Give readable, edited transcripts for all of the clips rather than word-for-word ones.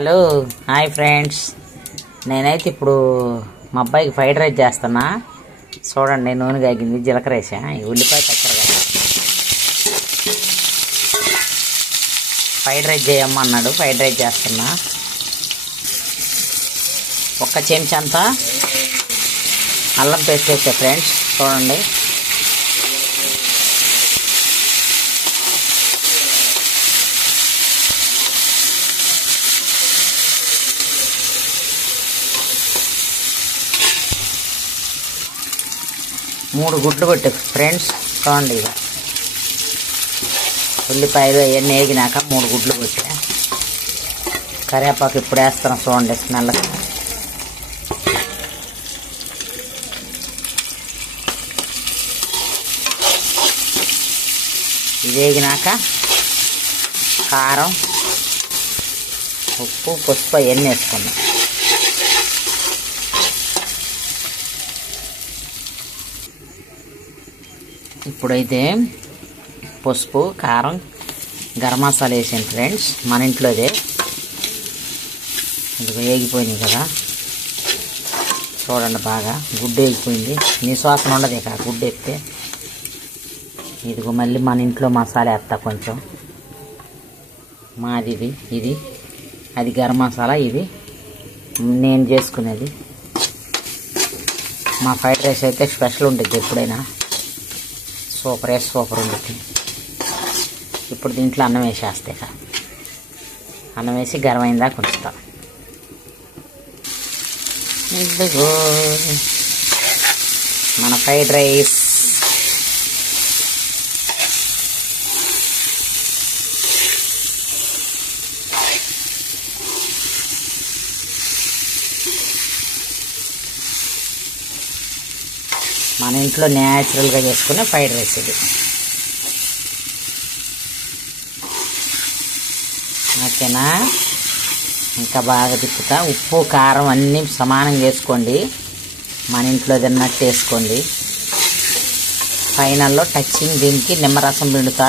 Hello hi friends, నేనైతే ఇప్పుడు మా అబ్బాయికి ఫ్రైడ్ రైస్ చేస్తున్నా. చూడండి, నూనె కాగింది, జీలకర్ర వేసా, ఉల్లిపాయ పచ్చడి ఫ్రైడ్ రైస్ చేయమన్నాడు. ఫ్రైడ్ రైస్ చేస్తున్నా. ఒక్క చెంచంతా అల్లం పేస్ట్ వేసా ఫ్రెండ్స్. చూడండి, మూడు గుడ్లు కొట్టే ఫ్రెండ్స్. చూడండి, ఇక ఉల్లిపాయలు అవన్నీ వేగినాక 3 గుడ్లు కొట్టా. కరివేపాకు ఇప్పుడు వేస్తాను. చూడండి, స్మెల్కి ఇది వేగినాక కారం, ఉప్పు, పసుపు అవన్నీ వేసుకున్నాం. ఇప్పుడైతే పసుపు, కారం, గరం మసాలా వేసాను ఫ్రెండ్స్, మన ఇంట్లోదే. ఇది వేగిపోయినాయి కదా, చూడండి, బాగా గుడ్డు వేగిపోయింది. నీ శ్వాసన ఉండదు ఇక గుడ్డు ఎత్తే. ఇదిగో మళ్ళీ మన ఇంట్లో మసాలా వేస్తా కొంచెం. మాది ఇది అది గరం మసాలా, ఇది నేను చేసుకునేది. మా ఫ్రైడ్ రైస్ అయితే స్పెషల్ ఉంటుంది ఎప్పుడైనా. సూపర్ ఉంటుంది. ఇప్పుడు దీంట్లో అన్నం వేసేస్తే, అన్నం వేసి గరం అయిందా కొంచుతా. ఇదిగో మన ఫ్రైడ్ రైస్. మన ఇంట్లో న్యాచురల్గా చేసుకునే ఫ్రైడ్ రైస్ ఇది. ఓకేనా? ఇంకా బాగా తిప్పుతా. ఉప్పు, కారం అన్నీ సమానంగా వేసుకోండి. మన ఇంట్లో తిన్నట్టు వేసుకోండి. ఫైనల్లో టచింగ్ దీనికి నిమ్మరసం పిండుతా.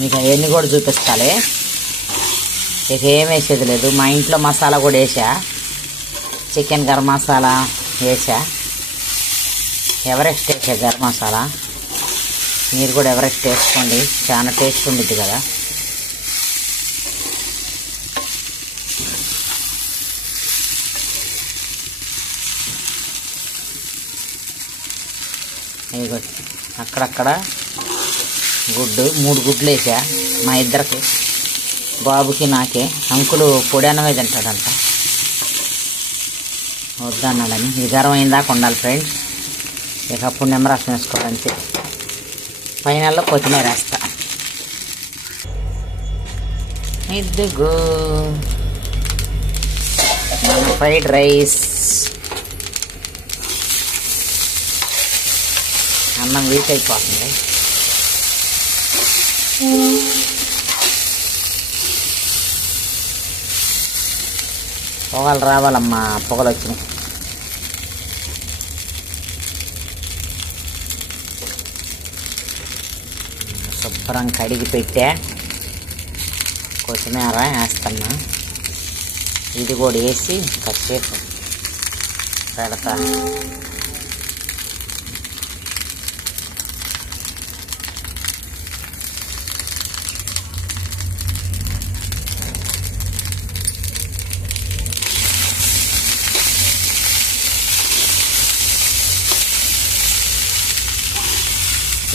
మీకు అవన్నీ కూడా చూపిస్తాలే. ఇక ఏం వేసేది లేదు. మా ఇంట్లో మసాలా కూడా వేసా. చికెన్ గరం మసాలా వేసా. ఎవరెస్ట్ వేసా గరం మసాలా. మీరు కూడా ఎవరెస్ట్ వేసుకోండి, చాలా టేస్ట్ ఉండిద్ది కదా. ఇదిగో అక్కడక్కడ గుడ్డు, 3 గుడ్లు వేసా. మా ఇద్దరికి, బాబుకి నాకే. అంకులు పొడి అన్నమే తింటాడంట, వద్దన్నాడని. ఇది గరం అయిందాక ఉండాలి ఫ్రెండ్స్. ఇక అప్పుడు నిమ్మరసం వేసుకోవాలంతే. ఫైనల్లో కొత్తిమీర వేస్తా. ఇదిగో మన ఫ్రైడ్ రైస్. అన్నం వీక్ అయిపోతుంది. పొగలు రావాలమ్మా, పొగలు వచ్చినాయి. శుభ్రం కడిగి పెట్టా. కొత్తిమీర వేస్తున్నా. ఇది కూడా వేసి కాసేపు పెడతా.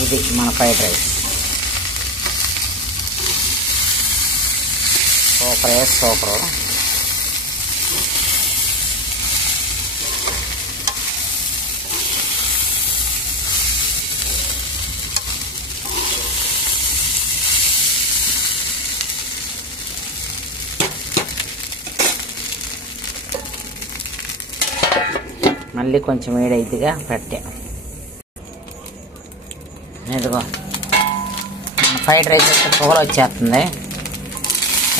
ఇది మన ఫ్రైడ్ రైస్. సూపర్. మళ్ళీ కొంచెం వేడైద్దిగా పెట్టా. ఇదిగో ఫ్రైడ్ రైస్ అయితే పొగలు వచ్చేస్తుంది.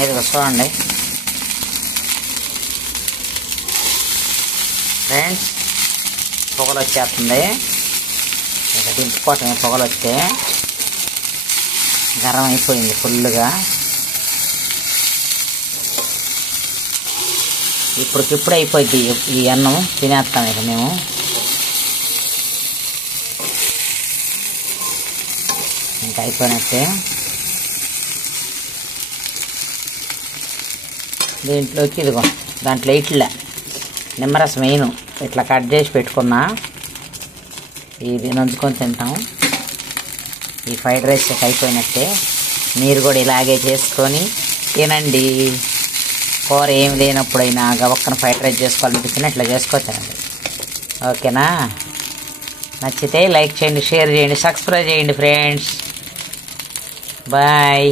ఇదిగో చూడండి ఫ్రెండ్స్, పొగలు వచ్చేస్తుంది. ఇక దింపుకోవటమే. పొగలు వస్తే గరం అయిపోయింది ఫుల్గా. ఇప్పటికిప్పుడు అయిపోద్ది ఈ అన్నం, తినేస్తాం ఇక మేము. ఇంకా అయిపోయినట్టే. దీంట్లోకి ఇదిగో దాంట్లో ఇట్లా నిమ్మరసం వేయను, ఇట్లా కట్ చేసి పెట్టుకున్నా, ఇది నంచుకొని తింటాం. ఈ ఫ్రైడ్ రైస్ అయిపోయినట్టే. మీరు కూడా ఇలాగే చేసుకొని తినండి. కూర ఏం లేనప్పుడైనా గబక్కన ఫ్రైడ్ రైస్ చేసుకోవాలనిపించినా ఇట్లా చేసుకోవచ్చండి. ఓకేనా? నచ్చితే లైక్ చేయండి, షేర్ చేయండి, సబ్స్క్రైబ్ చేయండి ఫ్రెండ్స్. బాయ్.